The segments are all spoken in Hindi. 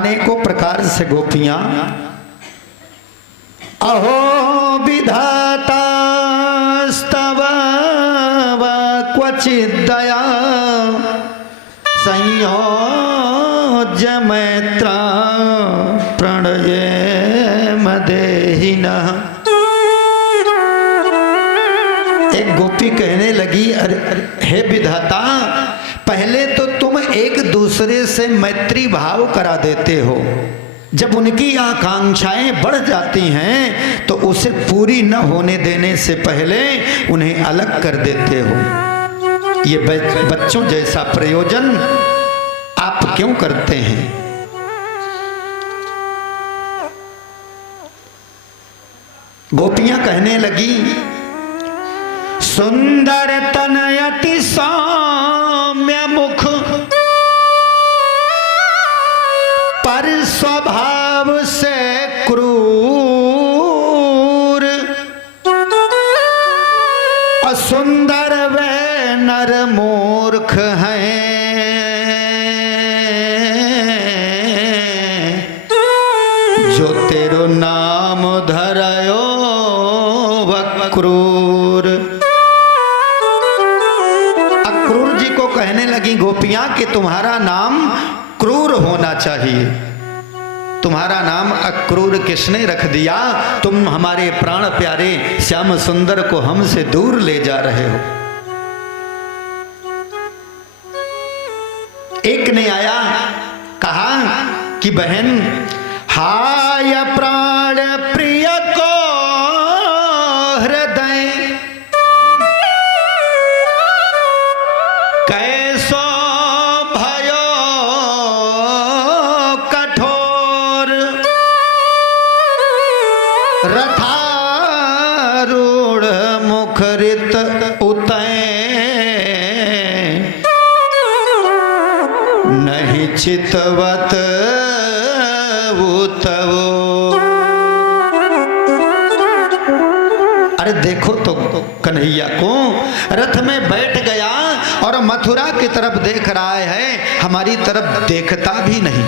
अनेकों प्रकार से गोपियां अहो विधाता स्तव क्वचित दया संयोज्य मैत्रा प्रणये मदेहिनः। एक गोपी कहने लगी, अरे हे विधाता, पहले तो तुम एक दूसरे से मैत्री भाव करा देते हो, जब उनकी आकांक्षाएं बढ़ जाती हैं तो उसे पूरी न होने देने से पहले उन्हें अलग कर देते हो। ये बच्चों जैसा प्रयोजन आप क्यों करते हैं? गोपियां कहने लगी, सुंदर तनयति सौम्य मुख पर स्वभाव से क्रूर, असुंदर वे नर मूर्ख हैं, जो तेरो नाम धरयो वक्रूर। अक्रूर जी को कहने लगी गोपियां कि तुम्हारा नाम क्रूर होना चाहिए। तुम्हारा नाम अक्रूर किसने रख दिया? तुम हमारे प्राण प्यारे श्याम सुंदर को हमसे दूर ले जा रहे हो। एक ने आया, कहा कि बहन, हाय प्राण प्रिय को हृदय कैसो भयो कठोर, रथारूढ़ मुखरित उतय नहीं चितवत उतवो। अरे देखो तो कन्हैया को, रथ में बैठ गया और मथुरा की तरफ देख रहा है, हमारी तरफ देखता भी नहीं।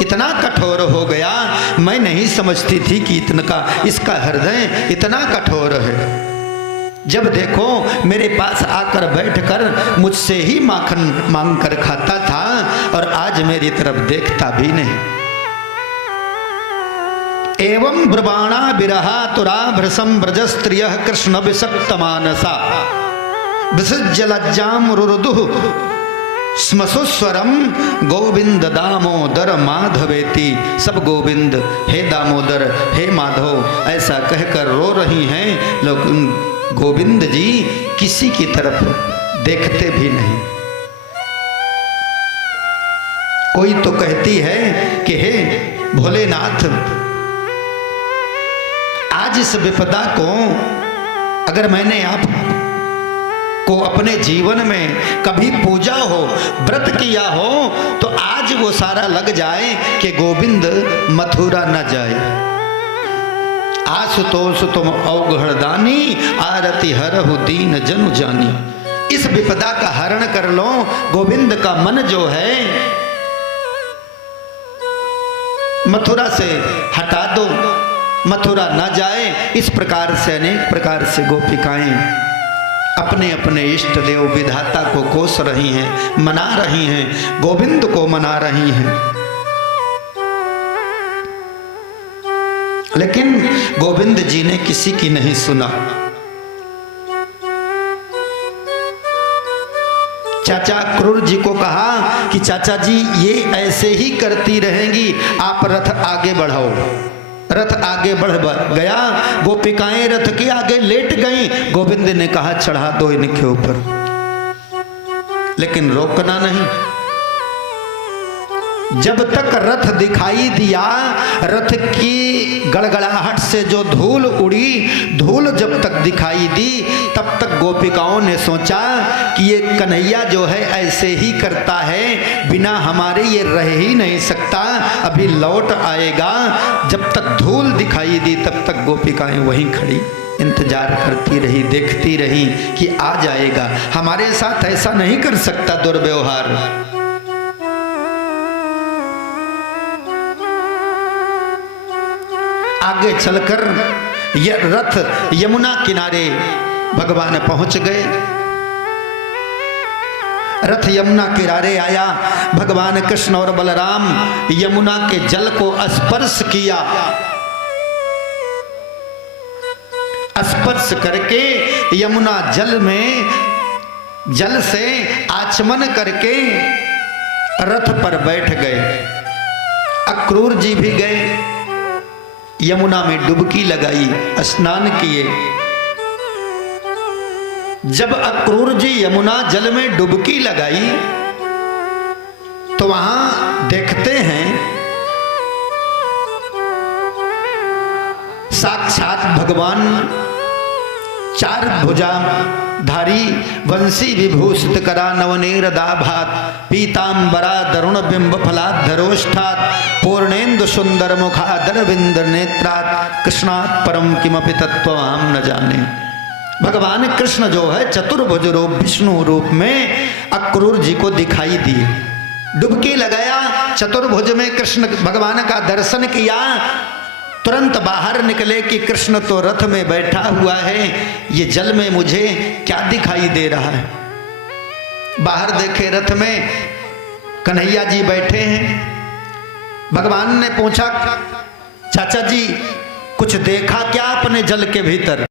इतना कठोर हो गया, मैं नहीं समझती थी कि इसका हृदय इतना कठोर है। जब देखो मेरे पास आकर बैठकर मुझसे ही माखन मांग कर खाता था और आज मेरी तरफ देखता भी नहीं। एवं ब्रवाणा विरहा तुरा भ्रसम ब्रजस्त्रिय कृष्ण विषक्त मानसा विसृज्य लज्जाम रुरुदुः स्मसुस्वरम गोविंद दामोदर माधवेति। सब गोविंद, हे दामोदर, हे माधव ऐसा कहकर रो रही हैं, लेकिन गोविंद जी किसी की तरफ देखते भी नहीं। कोई तो कहती है कि हे भोलेनाथ, आज इस विपदा को अगर मैंने आप को अपने जीवन में कभी पूजा हो, व्रत किया हो, तो आज वो सारा लग जाए कि गोविंद मथुरा न जाए। आशुतोष तुम अवघड़दानी आरती हरहु दीन जनु जानी। इस विपदा का हरण कर लो, गोविंद का मन जो है मथुरा से हटा दो, मथुरा न जाए। इस प्रकार से अनेक प्रकार से गोपिकाएं अपने अपने इष्ट देव विधाता को कोस रही हैं, मना रही हैं, गोविंद को मना रही हैं। लेकिन गोविंद जी ने किसी की नहीं सुना। चाचा क्रूर जी को कहा कि चाचा जी ये ऐसे ही करती रहेंगी, आप रथ आगे बढ़ाओ। रथ आगे बढ़ गया, गोपिकाएं रथ के आगे लेट गईं। गोविंद ने कहा चढ़ा दो इनके ऊपर, लेकिन रोकना नहीं। जब तक रथ दिखाई दिया, रथ की गड़गड़ाहट से जो धूल उड़ी, धूल जब तक दिखाई दी, तब तक गोपिकाओं ने सोचा कि ये कन्हैया जो है ऐसे ही करता है, बिना हमारे ये रह ही नहीं सकता, अभी लौट आएगा। जब तक धूल दिखाई दी तब तक गोपिकाएं वहीं खड़ी इंतजार करती रही, देखती रही कि आ जाएगा। हमारे साथ ऐसा नहीं कर सकता दुर्व्यवहार। आगे चलकर रथ यमुना किनारे भगवान पहुंच गए। रथ यमुना किनारे आया, भगवान कृष्ण और बलराम यमुना के जल को स्पर्श किया। स्पर्श करके यमुना जल में जल से आचमन करके रथ पर बैठ गए। अक्रूर जी भी गए, यमुना में डुबकी लगाई, स्नान किए। जब अक्रूर जी यमुना जल में डुबकी लगाई तो वहां देखते हैं साक्षात भगवान चार भुजाधारी वंशी विभूषित करा नवनेर दाभात पीतांबरा दरुण बिंब फलाधरोष्ठात पूर्णेन्दु सुंदर मुखादर विंद नेत्रात कृष्णात् परम किमपि तत्त्वम न जाने। भगवान कृष्ण जो है चतुर्भुज रूप विष्णु रूप में अक्रूर जी को दिखाई दिए। डुबकी लगाया, चतुर्भुज में कृष्ण भगवान का दर्शन किया। तुरंत बाहर निकले कि कृष्ण तो रथ में बैठा हुआ है, ये जल में मुझे क्या दिखाई दे रहा है। बाहर देखे रथ में कन्हैया जी बैठे हैं। भगवान ने पूछा, चाचा जी कुछ देखा क्या अपने जल के भीतर?